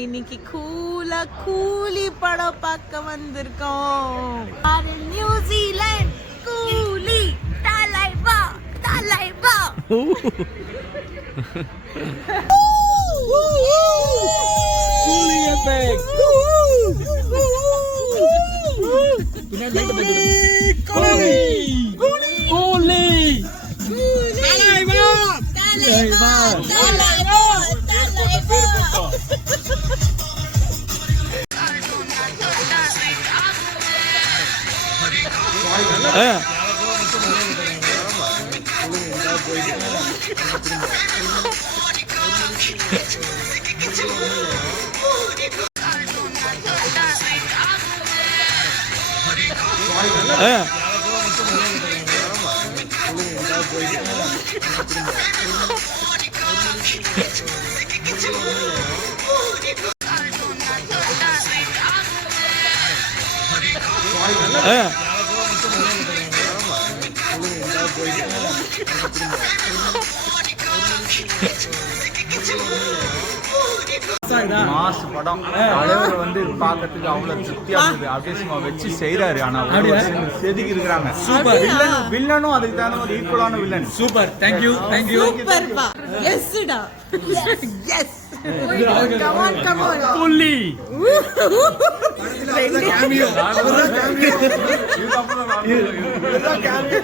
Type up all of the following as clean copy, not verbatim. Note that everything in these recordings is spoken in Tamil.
இன்னைக்கு கூலா கூலி படம் பார்க்க வந்திருக்கோம். நியூசிலாந்து கூலி தலைவா தலைவா. கூலி எஃபெக்ட். கூலி கூலி தலைவா தலைவா தலைவா தலைவா. மாசு படம். தலைவர் வந்து பாக்கிறதுக்கு அவ்வளவு திருப்தியா இருக்குது. அப்படியே சும்மா வச்சு செய்யறாரு. ஆனா செதுக்கி இருக்கிறாங்க. சூப்பர். வில்லனும் அதுக்கு தகுந்த ஒரு ஈக்குவலான villain. Super. Thank you thank you. Super பா. எஸ் டா. Yes. Come on come on. Coolie. Cameo. அவர்தான் கேமியோ. இதுதான் கேமியோ.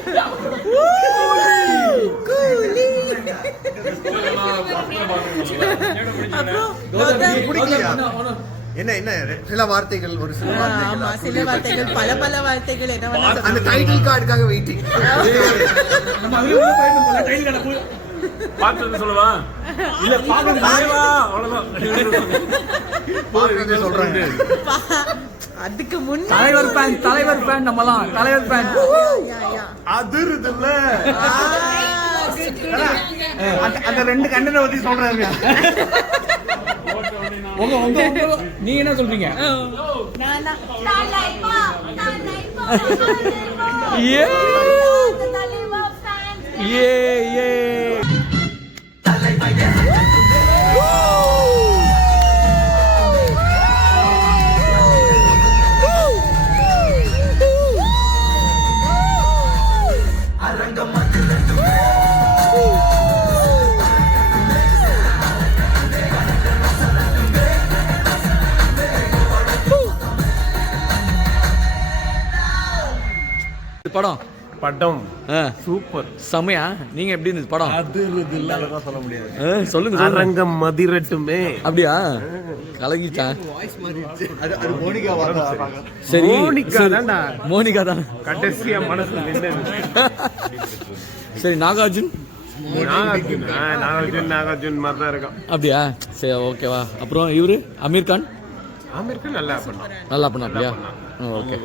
கூலி. என்ன என்ன சில வார்த்தைகள் ஒரு சில வார்த்தைகள். ஆமா சில வார்த்தைகள் பல வார்த்தைகள் என்ன வேணா அந்த டைட்டில் கார்டுக்காக வெயிட்டிங். நம்ம அதுல உள்ள போய் நம்ம டைட்டில் கார்டு பாத்து சொல்லவா? இல்ல பாக்க தலைவா அவ்வளவுதான். பாக்க சொல்றாங்க. அதுக்கு முன்ன தலைவர் ஃபேன் நம்மலாம் தலைவர் ஃபேன். அதிருதுல்ல. அந்த ரெண்டு கண்ணனை பத்தி சொல்றாங்க. நீங்க என்ன சொல்றீங்க? படம் சூப்பர் செமையா. நீங்க எப்படி இருந்தது படம்? சொல்ல முடியாது. சொல்லுங்க. அரங்கம் மதிரட்டுமே. அப்படியா? கலகிச்சா? அது மோனிகா வாங்க. சரி மோனிகா தான்டா. மோனிகா தான் கடைசியா மனசுல நின்னது. சரி நாகார்ஜுன். நாகார்ஜுன் மாதிரி தான் இருக்கும். அப்படியா? சரி ஓகேவா. அப்புறம் இவரு அமீர் கான். நல்லா பண்ணான். நல்லா பண்ணா. அப்படியா? ஓகே.